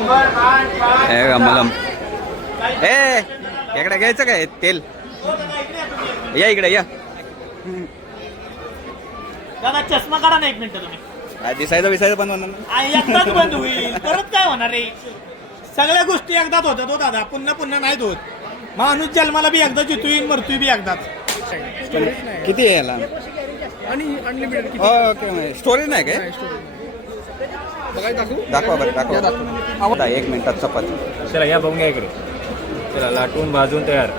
हे मलम ए इकडे घ्यायचं काय? तेल. या इकडे या. दादा चष्मा काढा ना एक मिनिट तुम्ही. दिसायचं विसायचं ना. आ, एकदाच बंद होईल. परत काय होणार रे सगळ्या गोष्टी एकदाच होतात हो दादा. पुन्हा पुन्हा नाहीत होत. माणूस जन्माला बी एकदा जितोय मरतोय बी एकदाच. किती आहे याला? आणि अनलिमिटेड ओके स्टोरेज नाही काय? दाखवू दाखवा बरं दाखवा. एक मिनिटात चपाती. चला या बघून घ्या इकडे. चला लाटून भाजून तयार.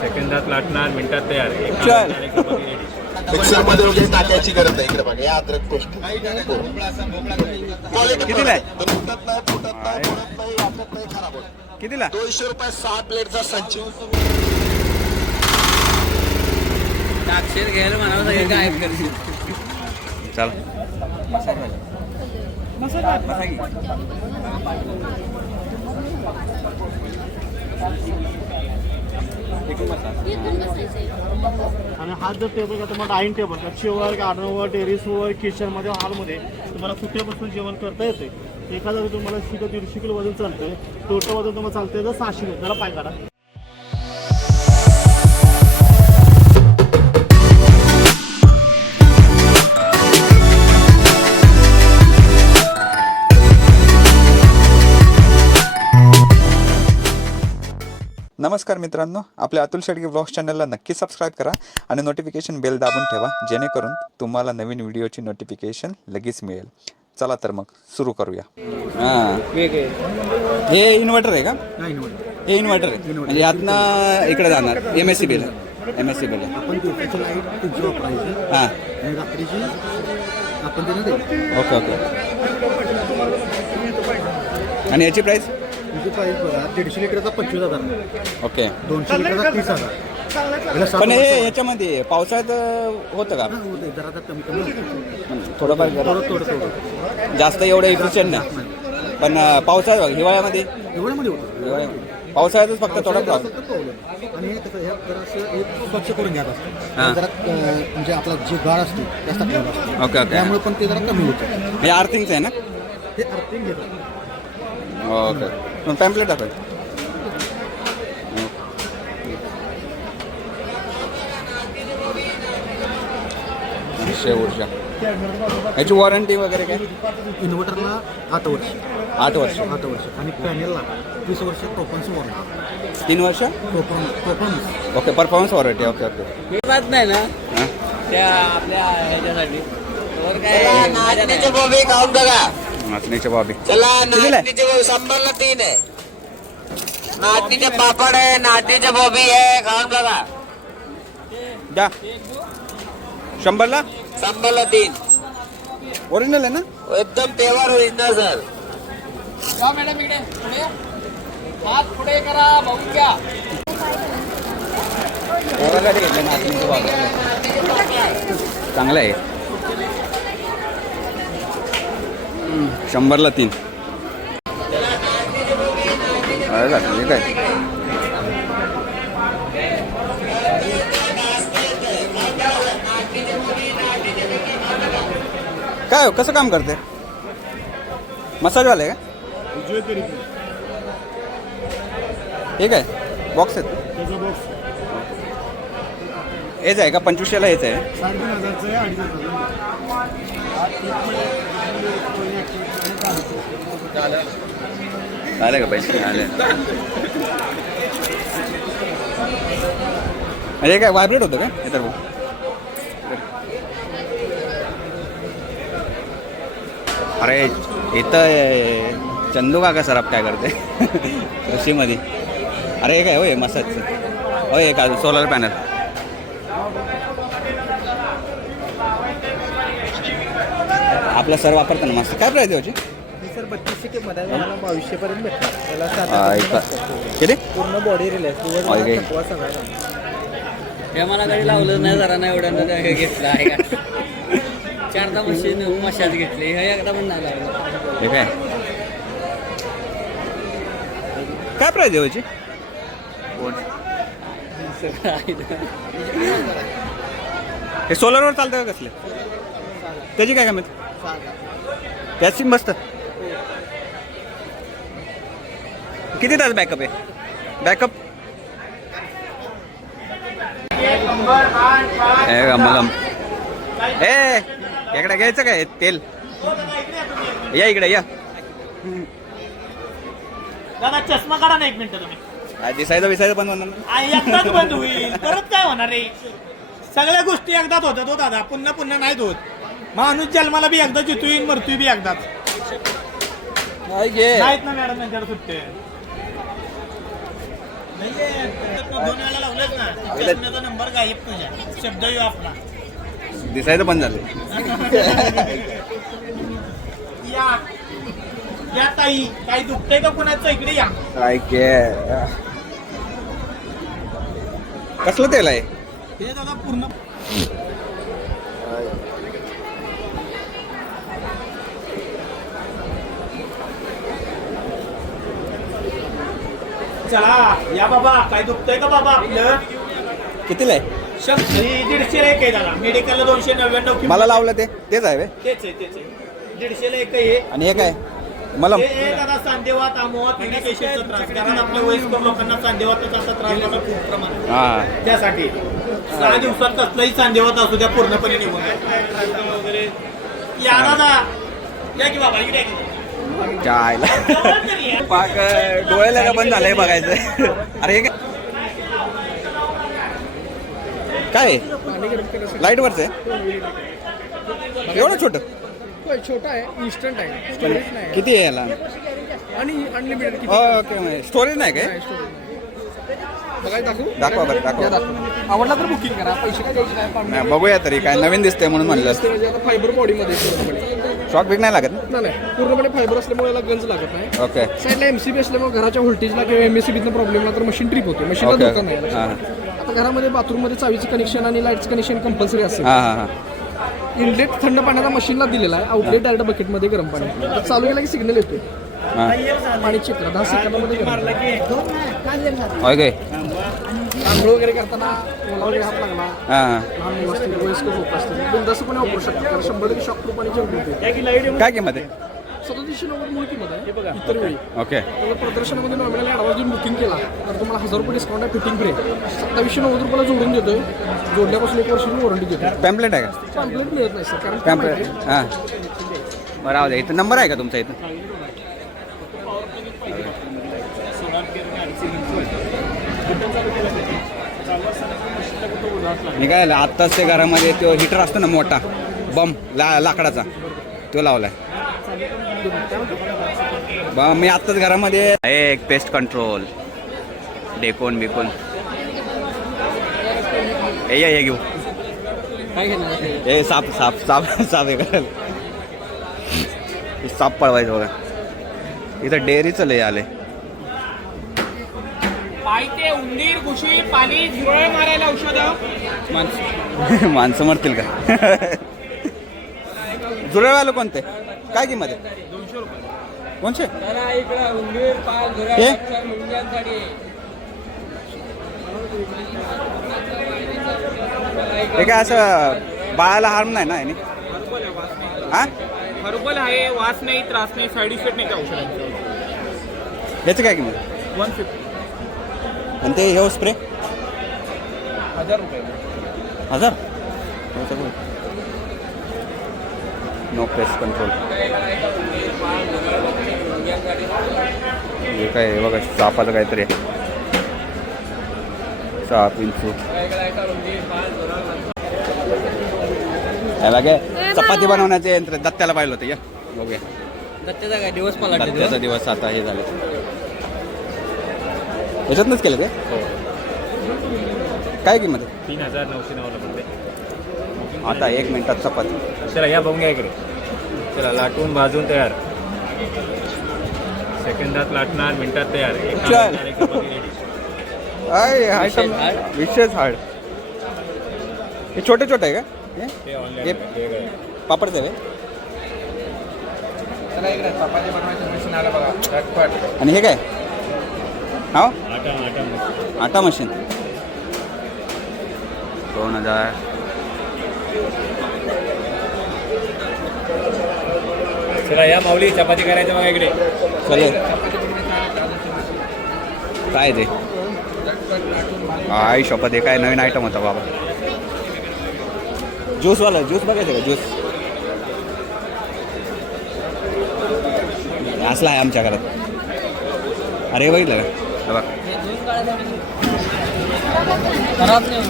सेकंदात लाटणार मिनिटात तयार. एक चल. एक चपाती ready. मिक्सरमध्ये वगैरे टाकायची गरज नाही इकडे बघा या अद्रक गोष्ट. कितीला आहे? फुटत नाही फुटत नाही फुटत नाही वाटत नाही खराब होत कितीला? दोनशे रुपये सहा प्लेटचा संच चल. आणि हा जर टेबल का तुम्हाला डायनिंग टेबल गच्चीवर गार्डनवर टेरेसवर किचनमध्ये हॉलमध्ये तुम्हाला कुठेपासून जेवण करता येते? एखादा जर तुम्हाला शिकं दीडशे किलो वजन चालतंय. टोटल वजन तुम्हाला चालतंय तर सहाशे किलो. त्याला पाय काढा. नमस्कार मित्रांनो आपल्या अतुल शेडगे ब्लॉग्स चॅनलला नक्की सबस्क्राईब करा आणि नोटिफिकेशन बेल दाबून ठेवा जेणेकरून तुम्हाला नवीन व्हिडिओची नोटिफिकेशन लगेच मिळेल. चला तर मग सुरू करूया. हां. हे इन्व्हर्टर आहे का? हे इन्व्हर्टर आहे. म्हणजे यातनं इकडे जाणार एम एस सी बीला एम एस सी बीला हां. Okay okay. आणि याची प्राईस तुमची प्राईस बघा दीडशे लिटरचा पंचवीस हजार. ओके. दोनशे लिटरचा तीस हजार. पण हे याच्यामध्ये पावसाळ्यात होतं का? हा, होतंय. जरा आता कमी कमी होतं. थोडंफार थोडं थोडं थोडं. जास्त एवढं इफिशियंट नाही. पण अं, पावसाळ्यात बघ, हिवाळ्यामध्ये? एवढ्यामध्ये होतं. हिवाळ्यात- पावसाळ्यातच फक्त थोडा प्रॉब्लेम फक्त आणि हे कसं स्वच्छ करून घ्यायचं असतं. हां. जरा अं, म्हणजे आपला जे गाळ असते जास्त असतो. Okay okay. त्यामुळे पण ते जरा कमी होतं. हे आर्थिंगचं आहे ना? हे अर्थिंग घेतात. ओके. पॅम्पलेट दाखव एकशे ऊर्जा. याची वॉरंटी वगैरे काय? इन्व्हर्टरला आठ वर्ष. आठ वर्ष. आठ वर्ष. आणि पॅनेलला वीस वर्ष टोपनचं वॉरंटी तीन वर्ष? टोपन टोपन okay performance warranty okay okay बात नाही ना. हां? त्या आपल्या ह्याच्यासाठी. वर काय बघा. नाचणीच्या बाबी. चला? नाचणीचे बोबी तीन आहे. नाचणीचे पापड आहे नाचणीचे बोबी आहे. खाऊन बघा द्या शंभरला? शंभरला तीन. ओरिजिनल आहे ना? एकदम पेवर ओरिजिनल सर मॅडम इकडे. पुढे. हात पुढे करा बघून घ्या. चांगलं आहे. शंभरला तीन. अरे हे काय? काय हो कसं काम करते? मसाजवाले का? हे काय? बॉक्स आहेत? बॉक्स हेच आहे का? पंचवीसशेला हेच आहे? साडेतीन हजारचं आहे अडीच हजार आले का पैसे? आले. म्हणजे काय व्हायब्रेट होतं का? हे तर अरे इथं चंदू काका सर काय करते? कृषीमध्ये. अरे हे काय? होय मसाजचं. होय का सोलर पॅनल आपला सर वापरतो ना मस्त. काय प्राईज याची सर बत्तीसशे ते मध्ये बावीसशे पर्यंत भेटतात त्याला हा. किती? पूर्ण बॉडी रिलॅक्स होय काय? थकवा सगळा हे मला काही लावलं नाही जरा नाही एवढ्या घेतलं आहे का चारदा मशीन मशाज घेतली. हे एकदा पण नाही लावलं. हे काय? काय प्राईज आहे याची सगळं आहे. हे सोलरवर चालतं का कसले? त्याची काय किंमत? त्याची मस्त. किती तास बॅकअप आहे? बॅकअप गम ए इकडे घ्यायचं काय? तेल. या इकडे या. दादा चष्मा काढा ना एक मिनिट तुम्ही. दिसायचं विसायचं पण नाही. एकदाच बंद होईल. परत काय होणार रे सगळ्या गोष्टी एकदाच होतात हो दादा. पुन्हा पुन्हा नाहीत होत. माणूस जन्माला बी एकदा जितू मरतोय बी एकदाच. नाहीत ना मॅडम यांच्याकडे सुट्टे. दोन वेळा लावलंच ना. चष्म्याचा नंबर गायब तुझ्या. शब्द येऊ आपला. दिसायचं पण झालं. या. या ताई दुखतंय का कुणाचं? इकडे या. कसलं तेल आहे? हे दादा पूर्ण चला या बाबा काय दुखतंय का बाबा आपलं? कितीला आहे? शंभर दीडशे एक आहे दादा. मेडिकलला दोनशे नव्याण्णव. मला लावलं ते. तेच आहे बे. तेच आहे तेच आहे. दीडशेला एक आहे. आणि हे काय? मला हे हे दादा सांधेवात आमोवात पेशंटचा त्रास. कारण आपल्या वयस्कर लोकांना सांधेवाताचा असा त्रास होता खूप प्रमाणात. हा. त्यासाठी सहा दिवसात कसलाही सांधेवात असू द्या पूर्णपणे निघून. या दादा. या की बाबा इकडे या की. चायला. पाक डोळ्याला का बंद झालंय बघायचं. अरे हे काय? लाइट वरच आहे? एवढं छोट? छोटा आहे. इन्स्टंट आहे. किती आहे याला? आणि अनलिमिटेड ओके स्टोरेज नाही काय? दाखवू? बरं दाखवा. आवडला तर बुकिंग करा. पैसे काय बघूया तरी काय नवीन दिसतंय म्हणून म्हणलं. म्हणजे फायबर बॉडीमध्ये पूर्णपणे शॉक बिक नाही लागत ना? नाही नाही. पूर्णपणे फायबर असल्यामुळे याला गंज लागत नाही. ओके साईडला एमसीबी असल्यामुळे घराच्या व्होल्टेजला किंवा एमएससीबीतनं प्रॉब्लेम आला तर मशीन ट्रिप होते. मशीनला ओके धोका नाही. हां. आता घरामध्ये बाथरूममध्ये चावीचं कनेक्शन आणि लाईटचं कनेक्शन कंपल्सरी असेल. हां हां हां. इनलेट थंड पाण्याचा मशीनला दिलेला आहे. आउटलेट डायरेक्ट बकेटमध्ये गरम पाणी. आता चालू केला की सिग्नल येतो हां. पाणी चेक करा दहा सेकंदामध्ये गरम. आंघोळ वगैरे करताना वगैरे हात लागला. हां. लहान मुलं असतील वयस्कर लोक असतील. बिंदासपणे वापरू शकतात कारण शंभर टक्के शॉक प्रूफ आणि होते. काय किंमत आहे? सदतीसशे नव्वद मूळ किंमत आहे. इतर वेळी. ओके. तर प्रदर्शनामध्ये नॉमिनल ॲडव्हान्स देऊन बुकिंग केला. तर तुम्हाला हजार रुपये डिस्काउंट आहे फिटिंग फ्री सत्तावीसशे नव्वद रुपयाला जोडून देतोय. जोडल्यापासून एक वर्षाची वॉरंटी देतो पॅम्पलेट आहे का? पॅम्पलेट मिळत नाही सर कारण? पॅम्पलेट हां. बरं राहू द्या. इथं नंबर आहे का तुमचा इथं. मी काय झालं, आत्ताच ते घरामध्ये तो हिटर असतो ना मोठा बम ला लाकडाचा तो लावलाय. बा मी आत्ताच घरामध्ये एक पेस्ट कंट्रोल डेकोन बिकोन. ए या, हे घेऊ. ए साप साप साप साप हे करायला साप पळवायचं बघा. इथं डेअरीचं लय आले पायते उंदीर घुशी पाणी झुरळ मारायला औषधं माणसं. माणसं मरतील का? जुळवायला कोणते? काय किंमत आहे? हे? हे काय असं बाळाला हार्म नाही ना याने? हा? हर्बल आहे वास नाही त्रास नाही साईड इफेक्ट नाही त्या औषधांचा. याचं काय किंमत? One fifty. आणि ते हे स्प्रे हजार रुपये. हजार? नो पेस्ट कंट्रोल हे काय आहे बघा सापाचं काहीतरी आहे. साप इंचू काय? चपाती बनवण्याचे यंत्र दत्त्याला पाहिलं होतं या. बघूया. दत्त्याचा काय दिवस मला दत्त्याचा दिवस आता हे झालं. याच्यातनंच केलं काय? काय किंमत आहे? तीन हजार नऊशे नव्वदला पडते आता एक मिनिटात चपाती. चला या बघून घ्या इकडे. चला लाटून भाजून तयार. सेकंदात लाटणार मिनिटात तयार. एक चल. तासात एक चपाती ready. आय आयटम? विशेष हार्ड हे छोटे छोटे आहे का? हे? ते हे पापड देवे चला इकडे चपाती बनवायचं मशीन आलं बघा. झटपट. आणि हे काय? हा आटा मशीन. दोन हजार. चला या माऊली चपाती करायचं बघा इकडे. चले. काय ते आई शपथ हे काय नवीन आयटम होता बाबा? ज्यूसवाला ज्यूस बघायचं का? ज्यूस असला आहे आमच्या घरात. अरे बघितलं का? हे बघ. खराब नाही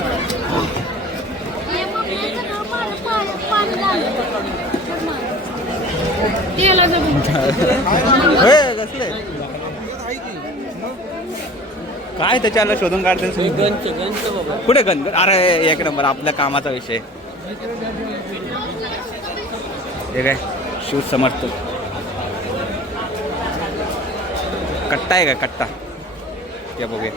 कसले काय त्याच्याला शोधून काढते गंज कुठे गण अरे एक नंबर आपल्या कामाचा विषय. हे काय? शिव समर्थ. कट्टा आहे का कट्टा? ते बघूया.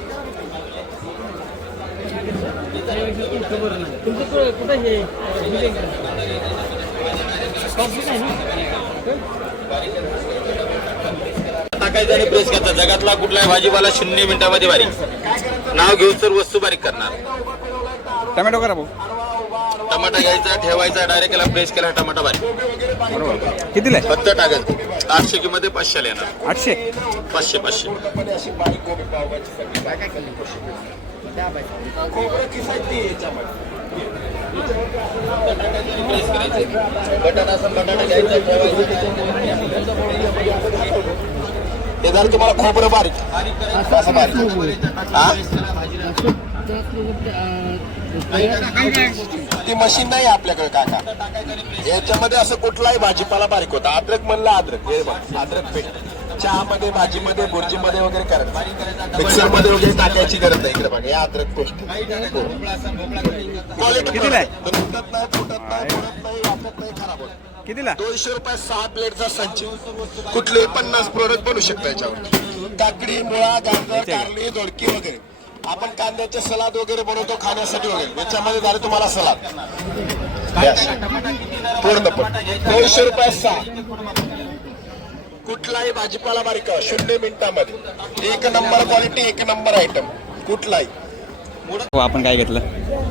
टाकायचं आणि प्रेस करायचा जगातला कुठलाही भाजीपाला शून्य मिनिटामध्ये बारीक. नाव घेऊन तर वस्तू बारीक करणार. टमॅटो करा भाऊ. टमाटा घ्यायचा ठेवायचा डायरेक्ट याला प्रेस केला टमाटा बारीक. बरोबर कितीला आहे? फक्त टाकायचं. आठशे किंमत पाचशेला येणार. आठशे? पाचशे पाचशे. बटाटा बटाटा घ्यायचा ते जर तुम्हाला खोबरं बारीक. असं बारीक. हा? ती मशीन नाही आपल्याकडे काका. याच्यामध्ये असं कुठलाही भाजीपाला बारीक होता. अद्रक म्हणलं अद्रक. हे बघ अद्रक चहामध्ये भाजीमध्ये बुर्जीमध्ये वगैरे करत मिक्सरमध्ये वगैरे टाकायची गरज नाही. इकडे बघा हे अद्रक पेस्ट क्वालिटी कितीला आहे? तुटत नाही फुटत नाही नाही नाही खराब होत. कितीला? दोनशे रुपये सहा प्लेटचा संच कुठलेही पन्नास प्रोडक्ट बनू शकता याच्यावर. काकडी मुळा गाजर कारली दोडकी वगैरे. आपण कांद्याचे सलाद वगैरे बनवतो खाण्यासाठी वगैरे. याच्यामध्ये झाले तुम्हाला सलाद. पूर्ण पण दोनशे रुपये सहा. कुठलाही भाजीपाला बारीक शून्य मिनिटामध्ये. एक नंबर क्वालिटी एक नंबर आयटम कुठलाही. हो आपण काय घेतलं?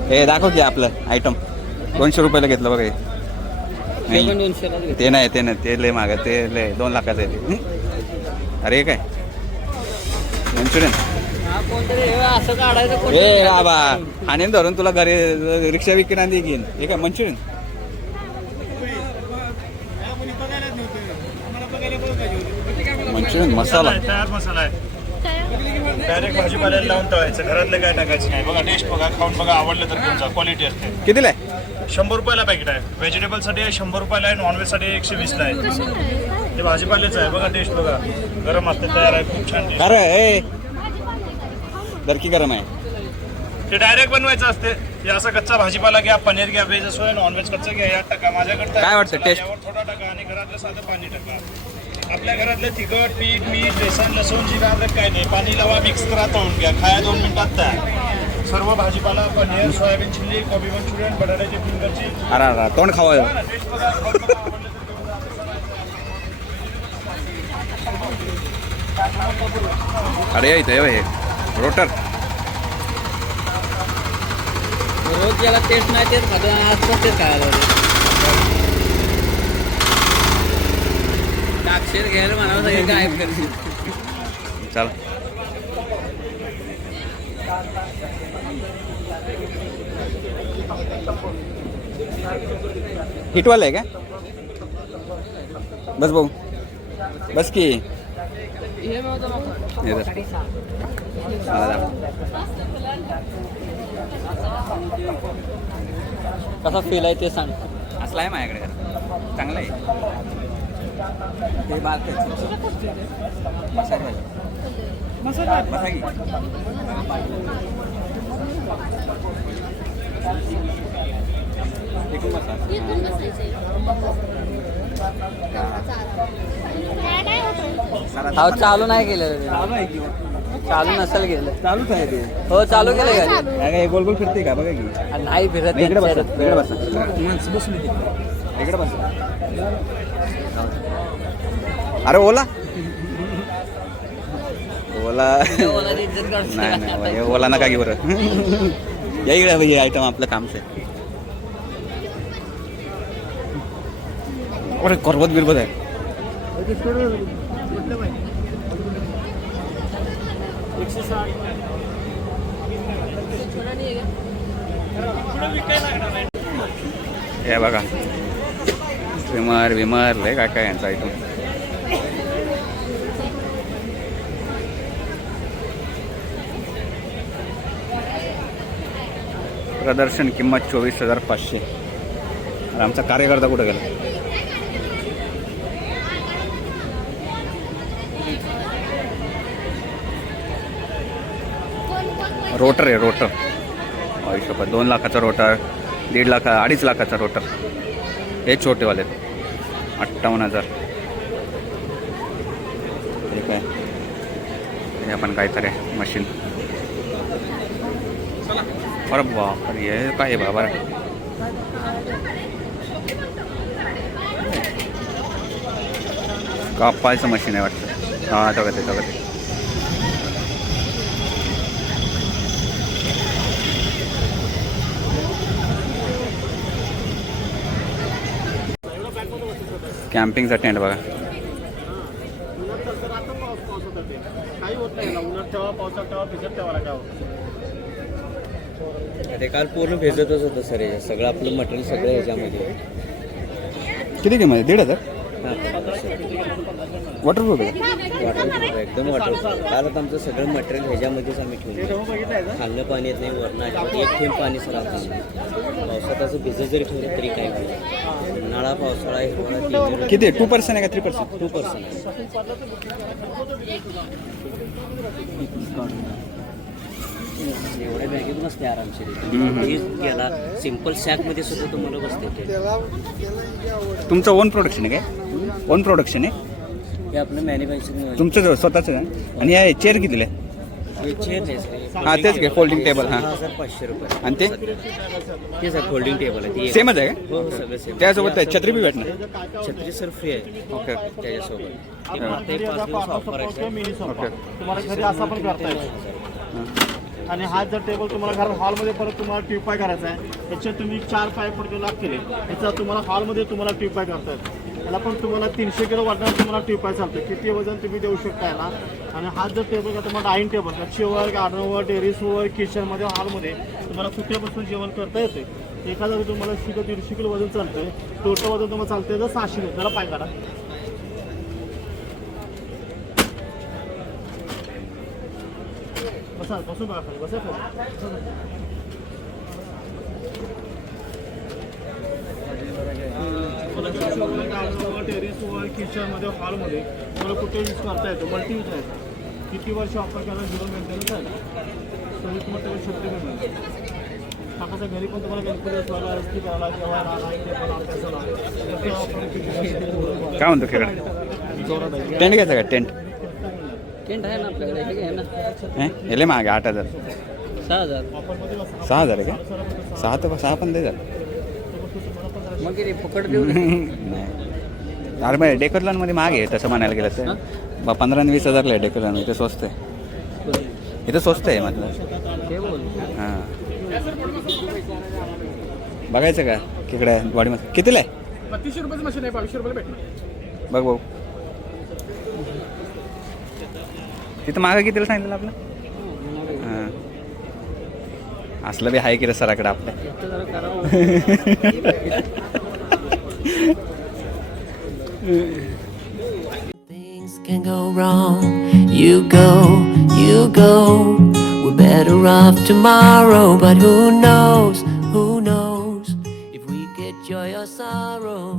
हे दाखव की आपलं आयटम दोनशे रुपयाला घेतलं बघा हे. ते नाही. ते नाही ते नाही. ते लय माग ते लय दोन लाखाचं आहे हं? अरे हे काय हे असं काढायचं ए कोणतरी बाबा आणि धरून तुला घरी रिक्षा विकणार घेईन हे काय मंचुरियन? मंचुरियन मसाला. तयार मसाला आहे. डायरेक्ट भाजीपाल्याला लावून तळायचं. घरातलं काय टाकायचं नाही. बघा टेस्ट बघा खाऊन बघा आवडलं तर तुमचा. क्वालिटी असते. कितीला आहे? शंभर रुपयाला पॅकेट आहे. व्हेजिटेबलसाठी आहे शंभर रुपयाला आहे नॉनव्हेजसाठी एकशे वीसला आहे. ते भाजीपाल्याचं आहे. बघा टेस्ट बघा. गरम असते तयार आहे खूप छान. अरे ए दरकी गरम आहे ते डायरेक्ट बनवायचं असते हे असं कच्चा भाजीपाला घ्या पनीर घ्या व्हेज असो नॉनव्हेज कच्चा घ्या यात टाका माझ्याकडे काय वाटतं मसाला taste? यावर थोडा टाका आणि घरातलं साधं पाणी टाका आपल्या घरातलं तिखट पीठ मीठ बेसन लसूण जिरा अद्रक काय नाही पाणी लावा मिक्स करा तळून घ्या खाया दोन मिनिटात तयार सर्व भाजीपाला पनीर सोयाबीन चिल्ली कोबी मंचुरियन बटाट्याची फिंगरची अरे अरे तोंड खावा टेस्ट बघा खाऊन बघा, आवडलं तर अरे इथं हे रोटर रोज ज्याला टेस्ट नाही तेच खातो आज पण तेच खायला लागलो. अक्षर घ्यायला म्हणावं सगळे गायब चल हिटवाला आहे का बस भाऊ बस की धर. मला दाखव. कसा फील आहे ते सांग. असला आहे माझ्याकडे. चांगला आहे. ते. बात. बसा की. एकूण चालू नाही केलं चालू आहे की चालू नसेल गेलं. चालूच आहे ते. हो चालू केलं गाडी काय काय गोल गोल फिरते का? बघा की. नाही फिरत इकडे बसा इकडे बसा. अरे ओला. ओला. नाही नाही हे ओला नका घेऊ बरं. या इकडे हे आयटम आपलं कामचं आहे अरे करबत बिरबत आहे. एकशे साठ. हे बघा. विमर विमर लय काय काय यांचा इथून. प्रदर्शन किंमत चोवीस हजार पाचशे. आणि आमचा कार्यकर्ता कुठं गेला? रोटर आहे रोटर. आयुष्यभर दोन लाखाचा रोटर दीड लाख अडीच लाखाचा रोटर. हे छोटेवाले आहेत. अठ्ठावन्न हजार. ठीक आहे. हे आपण काहीतरी मशीन अरे बापर हे काय आहे बाबा? कापायचं मशीन आहे वाटतं. हां तगत आहे तगत आहे कॅम्पिंगचा टेंट बघा उन्हात तर तर आता पाऊस पाऊस होता ते काही होत नाही ना उन्हात ठेवा पावसात ठेवा भिजत ठेवायला काय होतं ते काल पूर्ण भेजतच होतं सर हे. सगळं आपलं मटेरियल सगळं ह्याच्यामध्ये किती किंमत आहे? दीड हजार? वॉटरप्रूफ आहे? वॉटर एकदम वॉटर काल आता आमचं सगळं मटेरियल ह्याच्यामध्येच आम्ही ठेवलं खाल्लं पाणी येत नाही वरण एक थेंब पाणी सर पावसात असं भिजत जरी ठेवलं तरी काय होईल उन्हाळा पावसाळा हिवाळा किती? टू पर्सेंट आहे का थ्री पर्सेंट टू पर्सेंट एवढ्या बॅगेत बसते आरामशीर. गेला सिंपल सॅकमध्ये सुद्धा तुम्हाला बसते तुमचं ओन प्रोडक्शन आहे काय? ओन प्रोडक्शन आहे? हे आपलं मॅन्युफॅक्चरिंग तुमचं जो स्वतःचं आहे आणि हे चेअर कितीला? आहे चेअर आहे सर. हा, तेच घे, folding table, हा. हजार पाचशे रुपये. आणि ते? ते सर फोल्डिंग टेबल आहे ते सेमच आहे हो हो का सगळं सेम त्यासोबत ते छत्री बी भेटणार? छत्री सर फ्री आहे. ओके. त्याच्यासोबत. ते पाच दिवस ऑफर आहे सर तुम्हाला घरी असा पण करता येतो आणि हा जर टेबल तुम्हाला घरात हॉलमध्ये परत तुम्हाला ट्यूब करायचा आहे त्याच्यात तुम्ही चार पाय पडके लॉक केले त्याचा तुम्हाला हॉलमध्ये तुम्हाला ट्यूब पाय करता येतो याला पण तुम्हाला तीनशे किलो वाटणार तुम्हाला टिपाय चालतं. किती वजन तुम्ही देऊ शकता याला. आणि हा जर टेबल का तुम्हाला डाईन टेबल का गार्डनवर टेरिसवर किचनमध्ये हॉलमध्ये तुम्हाला कुठल्यापासून जेवण करता येते एखादा तुम्हाला शिकत दीडशे किलो वजन चालतंय टोटल वजन तुम्हाला चालतंय तर सहाशे किलो. त्याला पाय काढा. बसा बसून बघा खाली बसा खाली. टेरिसवर किचनमध्ये हॉलमध्ये तुम्हाला कुठे यूज करता येतो मल्टी यूज आहे किती वर्ष ऑफर केला झिरो मेंटेनन्स आहे सव्वीस तुम्हाला पण मिळेल काकाच्या घरी पण तुम्हाला गणपती रस्ती करायला काय म्हणतो खेळ टेंट घ्यायचा का? टेंट. टेंट आहे ना आपल्याकडे हे घ्या ना. हे? लय महाग आठ हजार. सहा हजार. सहा हजार आहे का? सहा तर सहा पण दे झालं मग किती फुकट देऊ नाही. अरे मग डेकोरलॉनमध्ये महाग आहे तसं म्हणायला गेलं तर. बा पंधरा आणि वीस हजारला आहे डेकोरलॉन इथे स्वस्त आहे. इथं स्वस्त आहे म्हटलं. हां बघायचं का? तिकडे बॉडीमध्ये कितीला आहे? बत्तीसशे रुपयाचं मशीन आहे बावीसशे रुपयाला भेटणार. बघ भाऊ तिथं मागं कितीला सांगितलं आपलं? असलं बी आहे की रे सराकडे आपल्या Things can go wrong. You go, you go. We're better off tomorrow, but who knows? Who knows? If we get joy or sorrow,